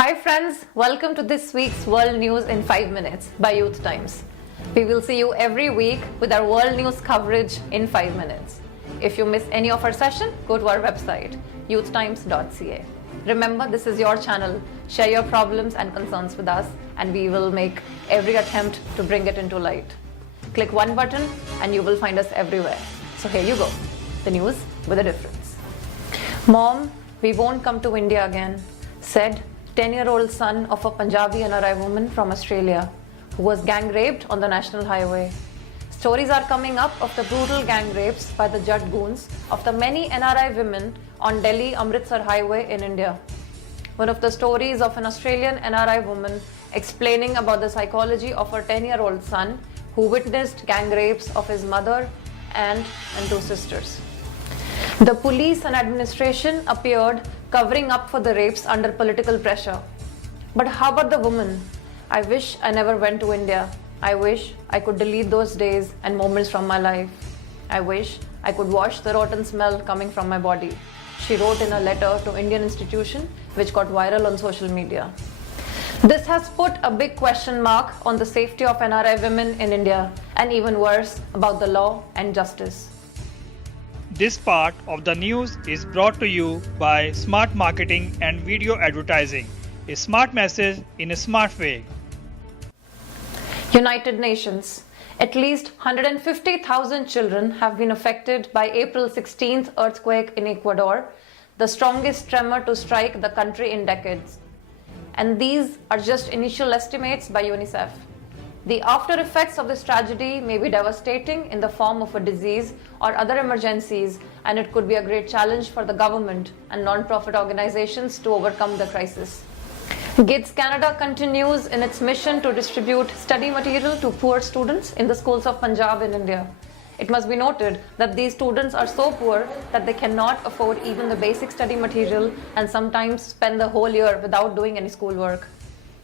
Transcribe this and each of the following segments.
Hi friends, welcome to this week's World News in 5 minutes by Youth Times. We will see you every week with our world news coverage in 5 minutes. If you miss any of our session, go to our website youthtimes.ca. Remember, this is your channel. Share your problems and concerns with us and we will make every attempt to bring it into light. Click one button and you will find us everywhere. So here you go, the news with a difference. Mom, we won't come to India again, said 10-year-old son of a Punjabi NRI woman from Australia who was gang raped on the national highway. Stories are coming up of the brutal gang rapes by the Jat goons of the many NRI women on Delhi-Amritsar highway in India. One of the stories of an Australian NRI woman explaining about the psychology of her 10-year-old son who witnessed gang rapes of his mother, aunt and two sisters. The police and administration appeared covering up for the rapes under political pressure. But how about the woman? I wish I never went to India. I wish I could delete those days and moments from my life. I wish I could wash the rotten smell coming from my body, she wrote in a letter to Indian institution which got viral on social media. This has put a big question mark on the safety of NRI women in India and even worse about the law and justice. This part of the news is brought to you by Smart Marketing and Video Advertising, a smart message in a smart way. United Nations. At least 150,000 children have been affected by April 16th earthquake in Ecuador, the strongest tremor to strike the country in decades. And these are just initial estimates by UNICEF. The after effects of this tragedy may be devastating in the form of a disease or other emergencies, and it could be a great challenge for the government and non-profit organizations to overcome the crisis. GIDS Canada continues in its mission to distribute study material to poor students in the schools of Punjab in India. It must be noted that these students are so poor that they cannot afford even the basic study material and sometimes spend the whole year without doing any schoolwork.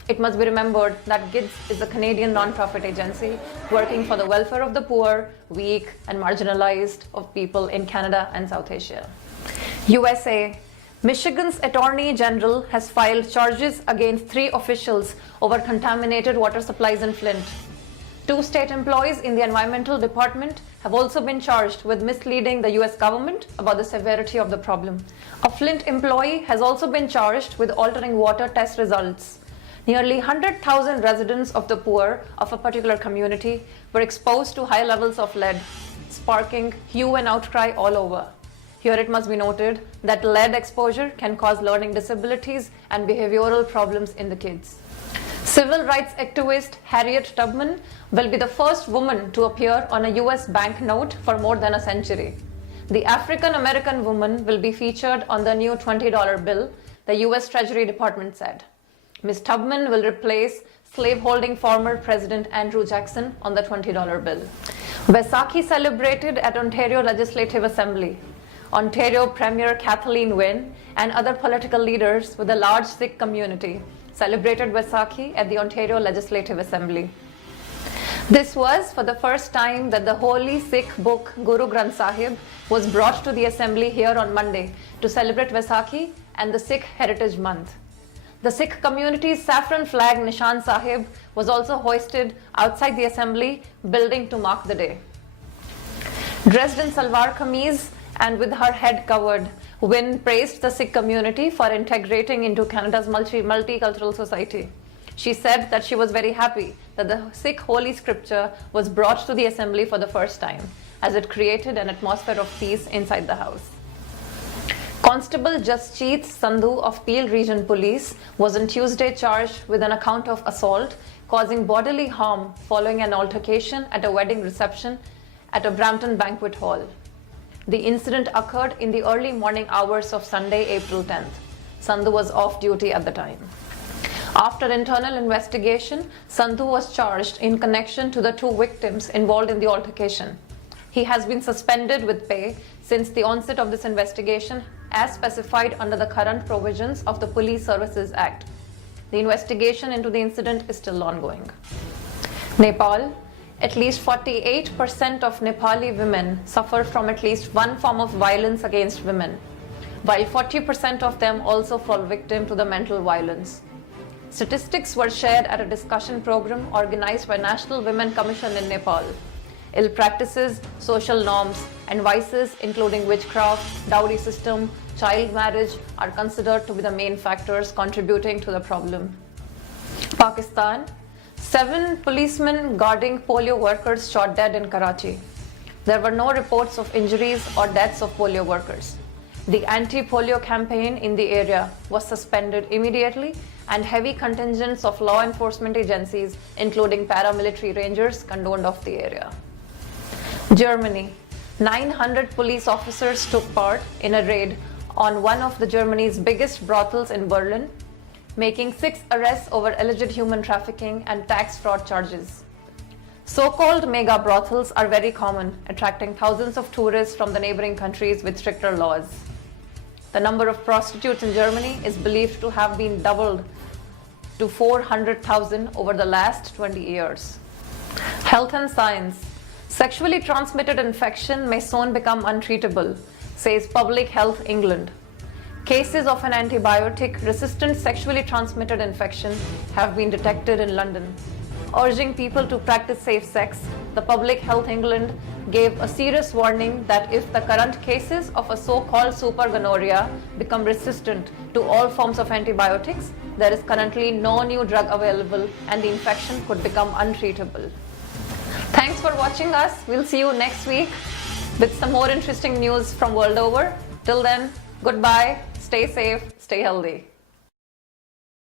It must be remembered that GIDS is a Canadian non-profit agency working for the welfare of the poor, weak and marginalized of people in Canada and South Asia. USA. Michigan's Attorney General has filed charges against 3 officials over contaminated water supplies in Flint. 2 state employees in the Environmental Department have also been charged with misleading the US government about the severity of the problem. A Flint employee has also been charged with altering water test results. Nearly 100,000 residents of the poor of a particular community were exposed to high levels of lead, sparking hue and outcry all over. Here it must be noted that lead exposure can cause learning disabilities and behavioral problems in the kids. Civil rights activist Harriet Tubman will be the first woman to appear on a US banknote for more than a century. The African-American woman will be featured on the new $20 bill, the US Treasury Department said. Ms. Tubman will replace slave-holding former President Andrew Jackson on the $20 bill. Vaisakhi celebrated at Ontario Legislative Assembly. Ontario Premier Kathleen Wynne and other political leaders with a large Sikh community celebrated Vaisakhi at the Ontario Legislative Assembly. This was for the first time that the holy Sikh book Guru Granth Sahib was brought to the Assembly here on Monday to celebrate Vaisakhi and the Sikh Heritage Month. The Sikh community's saffron flag Nishan Sahib was also hoisted outside the Assembly building to mark the day. Dressed in salwar kameez and with her head covered, Wynne praised the Sikh community for integrating into Canada's multicultural society. She said that she was very happy that the Sikh holy scripture was brought to the Assembly for the first time, as it created an atmosphere of peace inside the House. Constable Jasjeet Sandhu of Peel Region Police was on Tuesday charged with an account of assault causing bodily harm following an altercation at a wedding reception at a Brampton banquet hall. The incident occurred in the early morning hours of Sunday, April 10th. Sandhu was off duty at the time. After internal investigation, Sandhu was charged in connection to the 2 victims involved in the altercation. He has been suspended with pay since the onset of this investigation as specified under the current provisions of the Police Services Act. The investigation into the incident is still ongoing. Nepal. At least 48% of Nepali women suffer from at least one form of violence against women, while 40% of them also fall victim to the mental violence. statistics were shared at a discussion program organized by National Women Commission in Nepal. Ill practices, social norms, and vices including witchcraft, dowry system, child marriage are considered to be the main factors contributing to the problem. Pakistan. 7 policemen guarding polio workers shot dead in Karachi. There were no reports of injuries or deaths of polio workers. The anti-polio campaign in the area was suspended immediately and heavy contingents of law enforcement agencies, including paramilitary rangers, cordoned off the area. Germany. 900 police officers took part in a raid on one of the Germany's biggest brothels in Berlin, making 6 arrests over alleged human trafficking and tax fraud charges. So-called mega brothels are very common, attracting thousands of tourists from the neighboring countries with stricter laws. The number of prostitutes in Germany is believed to have been doubled to 400,000 over the last 20 years. Health and science. Sexually transmitted infection may soon become untreatable, says Public Health England. Cases of an antibiotic-resistant sexually transmitted infection have been detected in London. Urging people to practice safe sex, the Public Health England gave a serious warning that if the current cases of a so-called super gonorrhea become resistant to all forms of antibiotics, there is currently no new drug available and the infection could become untreatable. Thanks for watching us. We'll see you next week with some more interesting news from world over. Till then, goodbye, stay safe, stay healthy.